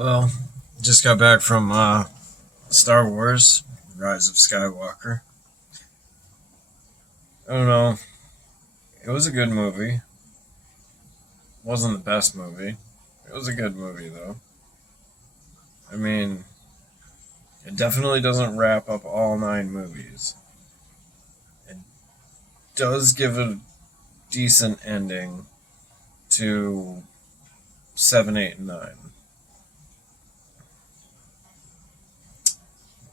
Well, just got back from Star Wars, Rise of Skywalker. I don't know. It was a good movie. Wasn't the best movie. It was a good movie, though. I mean, it definitely doesn't wrap up all nine movies. It does give a decent ending to 7, 8, and 9.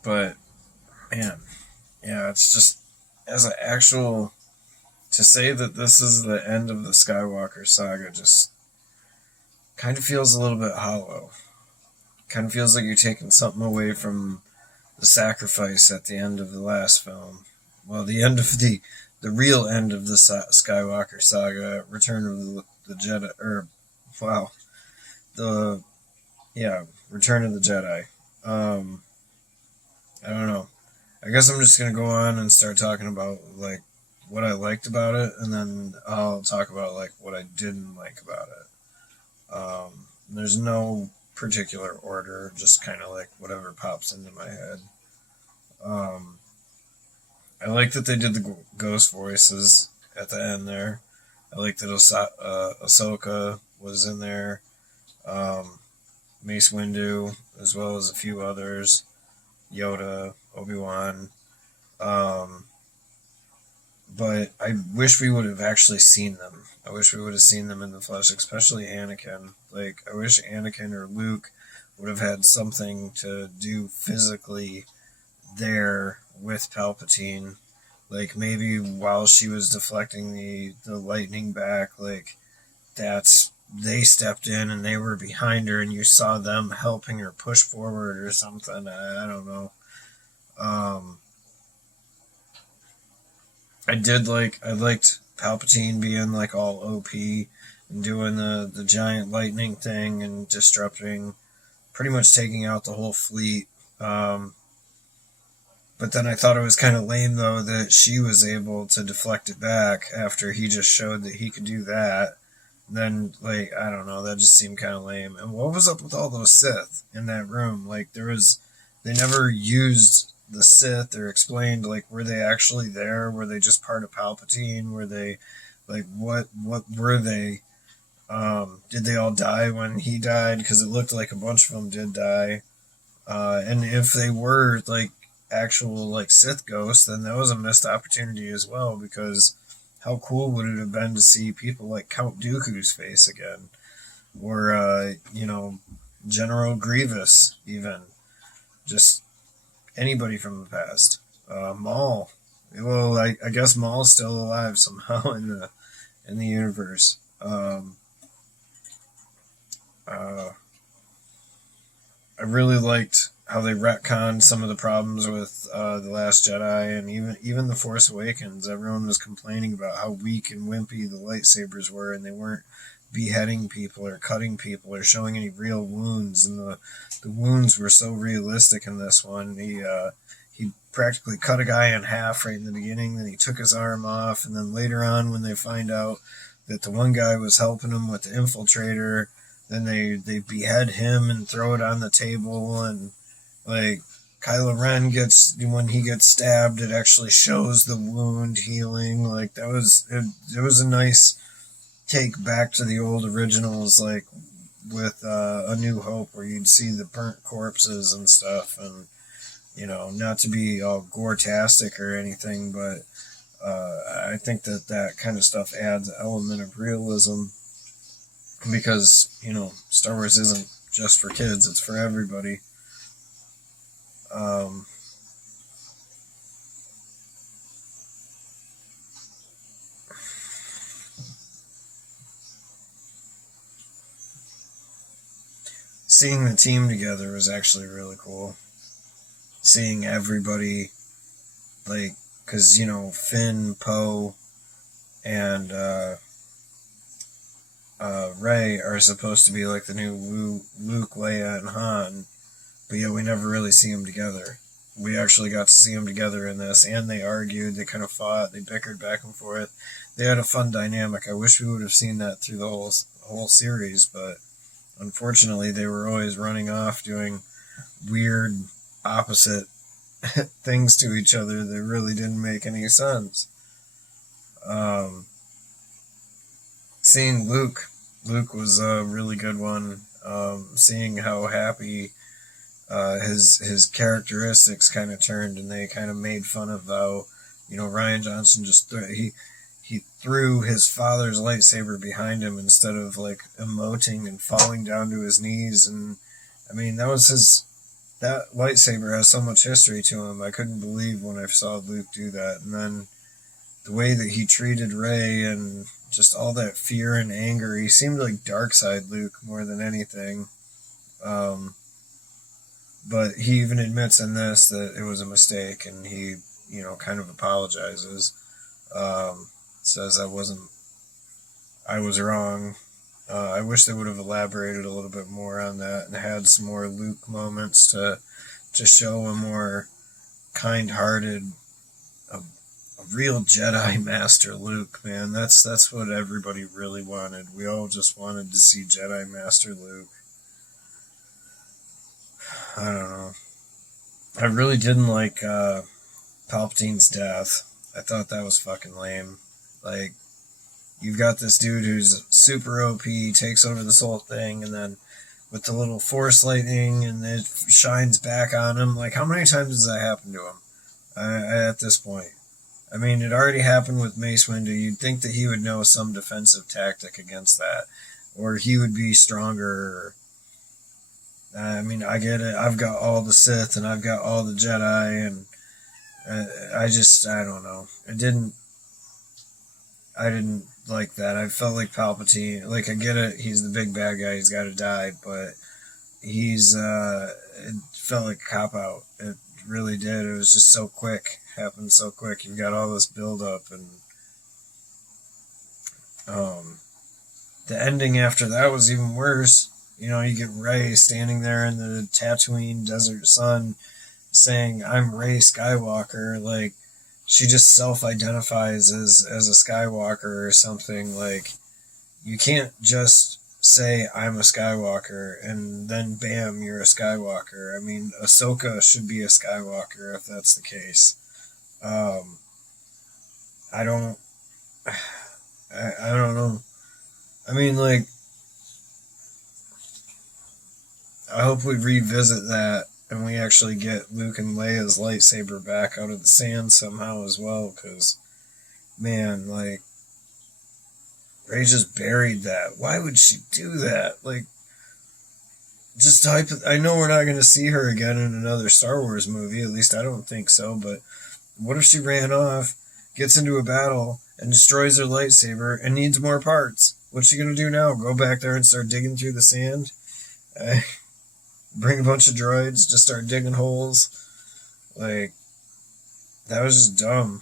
But, man, yeah, it's just, as an actual, to say that this is the end of the Skywalker saga just kind of feels a little bit hollow. Kind of feels like you're taking something away from the sacrifice at the end of the last film. Well, the end of the real end of the Skywalker saga, Return of the Jedi, or wow, the yeah, Return of the Jedi. Um, I don't know. I guess I'm just gonna go on and start talking about like what I liked about it, and then I'll talk about like what I didn't like about it. There's no particular order, just kind of like whatever pops into my head. Um, I like that they did the ghost voices at the end there. I like that Ahsoka was in there, um, Mace Windu, as well as a few others, Yoda, Obi-Wan. Um, but I wish we would have actually seen them. I wish we would have seen them in the flesh, especially Anakin. Like, I wish Anakin or Luke would have had something to do physically there with Palpatine. Like, maybe while she was deflecting the lightning back, like, that's they stepped in and they were behind her and you saw them helping her push forward or something. I don't know. Um, I liked Palpatine being like all OP and doing the giant lightning thing and disrupting, pretty much taking out the whole fleet. But then I thought it was kind of lame though that she was able to deflect it back after he just showed that he could do that. Then like I don't know, that just seemed kind of lame. And what was up with all those Sith in that room? Like they never used the Sith or explained like were they actually there? Were they just part of Palpatine? Were they like what were they? Did they all die when he died? Because it looked like a bunch of them did die. And if they were like actual like Sith ghosts, then that was a missed opportunity as well. Because how cool would it have been to see people like Count Dooku's face again, or General Grievous, even just anybody from the past. Maul. Well, I guess Maul's still alive somehow in the universe. Uh, I really liked how they retconned some of the problems with the Last Jedi and even the Force Awakens. Everyone was complaining about how weak and wimpy the lightsabers were, and they weren't beheading people or cutting people or showing any real wounds. And the wounds were so realistic in this one. He practically cut a guy in half right in the beginning. Then he took his arm off, and then later on, when they find out that the one guy was helping him with the infiltrator, then they behead him and throw it on the table. And like Kylo Ren gets when he gets stabbed, it actually shows the wound healing. Like that was it was a nice take back to the old originals, like with A New Hope, where you'd see the burnt corpses and stuff, and not to be all gore-tastic or anything, but I think that kind of stuff adds an element of realism because Star Wars isn't just for kids; it's for everybody. Um, Seeing the team together was actually really cool. Seeing everybody, like, because Finn, Poe, and Ray are supposed to be like the new Luke, Leia, and Han, but yet we never really see them together. We actually got to see them together in this, and they argued, they kind of fought, they bickered back and forth. They had a fun dynamic. I wish we would have seen that through the whole series, but unfortunately, they were always running off doing weird, opposite things to each other that really didn't make any sense. Um, Seeing Luke was a really good one. Seeing how happy his characteristics kind of turned, and they kind of made fun of how, Ryan Johnson just he threw his father's lightsaber behind him instead of like emoting and falling down to his knees. And I mean, that lightsaber has so much history to him. I couldn't believe when I saw Luke do that. And then the way that he treated Rey and just all that fear and anger. He seemed like dark side Luke more than anything. But he even admits in this that it was a mistake, and he, kind of apologizes. Says I was wrong. I wish they would have elaborated a little bit more on that and had some more Luke moments to show a more kind-hearted, a real Jedi Master Luke, man. That's what everybody really wanted. We all just wanted to see Jedi Master Luke. I don't know. I really didn't like Palpatine's death. I thought that was fucking lame. Like, you've got this dude who's super OP, takes over this whole thing, and then with the little force lightning, and it shines back on him. Like, how many times does that happen to him at this point? I mean, it already happened with Mace Windu. You'd think that he would know some defensive tactic against that, or he would be stronger. I mean, I get it. I've got all the Sith, and I've got all the Jedi, and I don't know. I didn't like that. I felt like Palpatine. Like, I get it. He's the big bad guy. He's got to die, but it felt like a cop-out. It really did. It was just so quick. Happened so quick. You've got all this build-up, and the ending after that was even worse. You get Rey standing there in the Tatooine desert sun saying, "I'm Rey Skywalker." Like, she just self-identifies as a Skywalker or something. Like, you can't just say, "I'm a Skywalker," and then bam, you're a Skywalker. I mean, Ahsoka should be a Skywalker if that's the case. I don't know. I mean, like, I hope we revisit that and we actually get Luke and Leia's lightsaber back out of the sand somehow as well, because, man, like, Rey just buried that. Why would she do that? Like, I know we're not going to see her again in another Star Wars movie, at least I don't think so, but what if she ran off, gets into a battle, and destroys her lightsaber and needs more parts? What's she going to do now? Go back there and start digging through the sand? Bring a bunch of droids to start digging holes? Like, that was just dumb.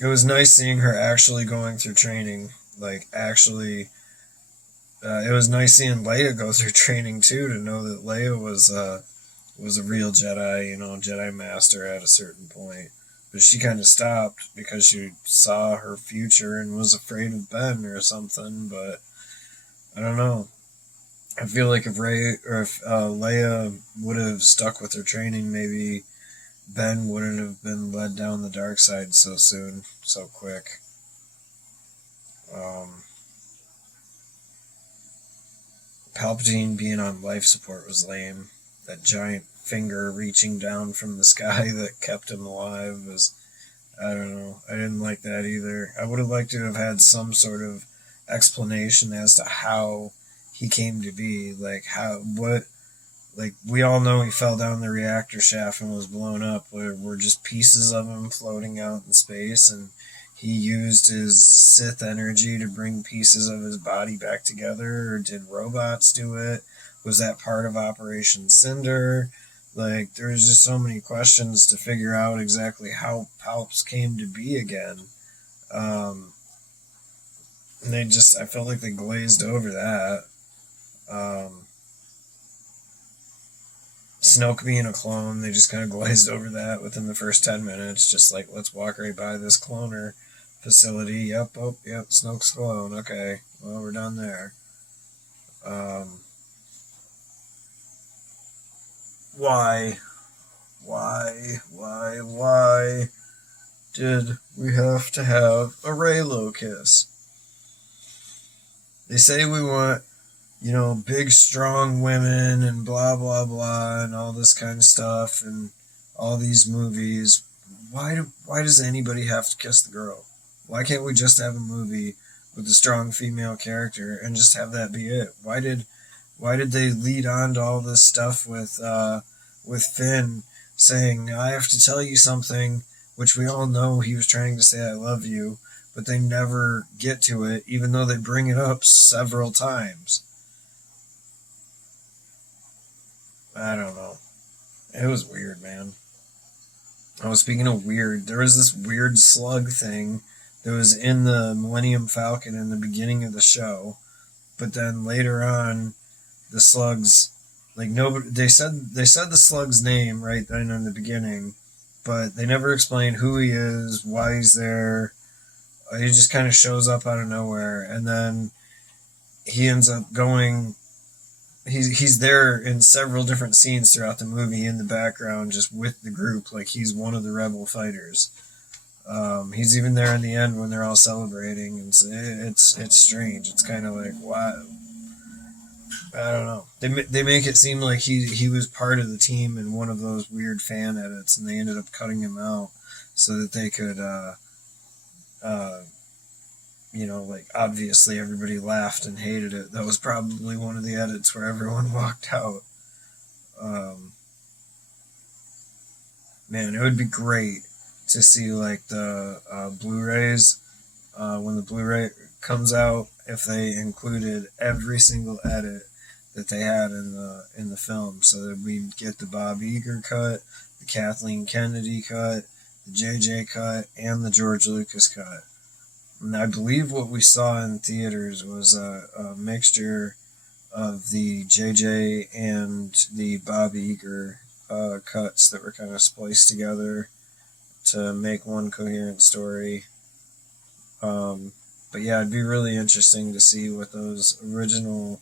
It was nice seeing her actually going through training. Like, actually, it was nice seeing Leia go through training too, to know that Leia was a real Jedi, Jedi Master at a certain point. But she kind of stopped because she saw her future and was afraid of Ben or something. But I don't know. I feel like if Leia would have stuck with her training, maybe Ben wouldn't have been led down the dark side so soon, so quick. Palpatine being on life support was lame. That giant finger reaching down from the sky that kept him alive was, I don't know. I didn't like that either. I would have liked to have had some sort of explanation as to how he came to be. Like, we all know he fell down the reactor shaft and was blown up. Were just pieces of him floating out in space, and he used his Sith energy to bring pieces of his body back together, or did robots do it? Was that part of Operation Cinder? Like, there's just so many questions to figure out exactly how Palps came to be again. And I felt like they glazed over that. Snoke being a clone, they just kind of glazed over that within the first 10 minutes. Just like, let's walk right by this cloner facility. Yep, Snoke's clone. Okay, well, we're done there. Um, why? Why did we have to have a Raylo kiss? They say we want, big, strong women and blah, blah, blah, and all this kind of stuff, and all these movies. Why does anybody have to kiss the girl? Why can't we just have a movie with a strong female character and just have that be it? Why did they lead on to all this stuff with Finn saying, I have to tell you something, which we all know he was trying to say I love you, but they never get to it, even though they bring it up several times. I don't know. It was weird, man. Oh, speaking of weird, there was this weird slug thing that was in the Millennium Falcon in the beginning of the show, but then later on, the slugs, like nobody, they said the slug's name right then in the beginning, but they never explained who he is, why he's there. He just kind of shows up out of nowhere, and then he ends up going. He's there in several different scenes throughout the movie in the background, just with the group, like he's one of the rebel fighters. He's even there in the end when they're all celebrating, and it's strange. It's kind of like, wow. I don't know. They make it seem like he was part of the team in one of those weird fan edits, and they ended up cutting him out so that they could, like obviously everybody laughed and hated it. That was probably one of the edits where everyone walked out. Man, it would be great to see like the Blu-rays when the Blu-ray comes out, if they included every single edit that they had in the film, so that we'd get the Bob Iger cut, the Kathleen Kennedy cut, the JJ cut, and the George Lucas cut. And I believe what we saw in theaters was a mixture of the JJ and the Bob Iger cuts that were kind of spliced together to make one coherent story. But yeah, it'd be really interesting to see what those original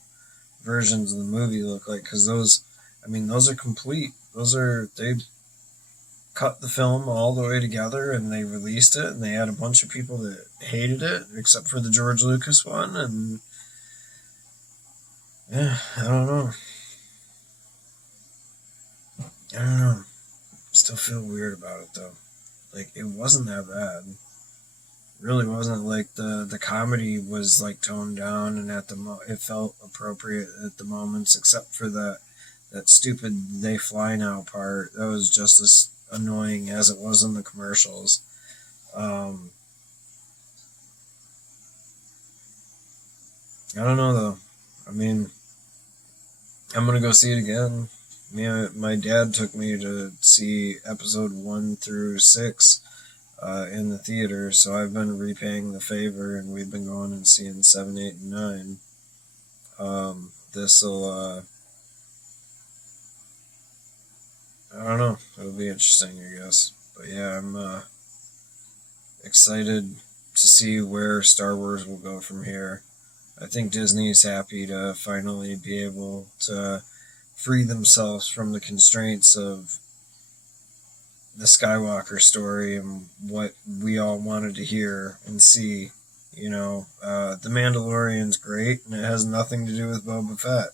versions of the movie look like, because those are complete. They cut the film all the way together and they released it, and they had a bunch of people that hated it, except for the George Lucas one, and yeah, I don't know. Still feel weird about it though. Like, it wasn't that bad. Really wasn't. Like the comedy was like toned down, and it felt appropriate at the moments, except for that stupid "they fly now" part. That was just as annoying as it was in the commercials. I don't know though. I mean, I'm gonna go see it again. My dad took me to see episode 1 through 6 in the theater, so I've been repaying the favor, and we've been going and seeing 7, 8, and 9. This'll, I don't know, it'll be interesting, I guess. But yeah, I'm excited to see where Star Wars will go from here. I think Disney's happy to finally be able to free themselves from the constraints of the Skywalker story and what we all wanted to hear and see. The Mandalorian's great, and it has nothing to do with Boba Fett.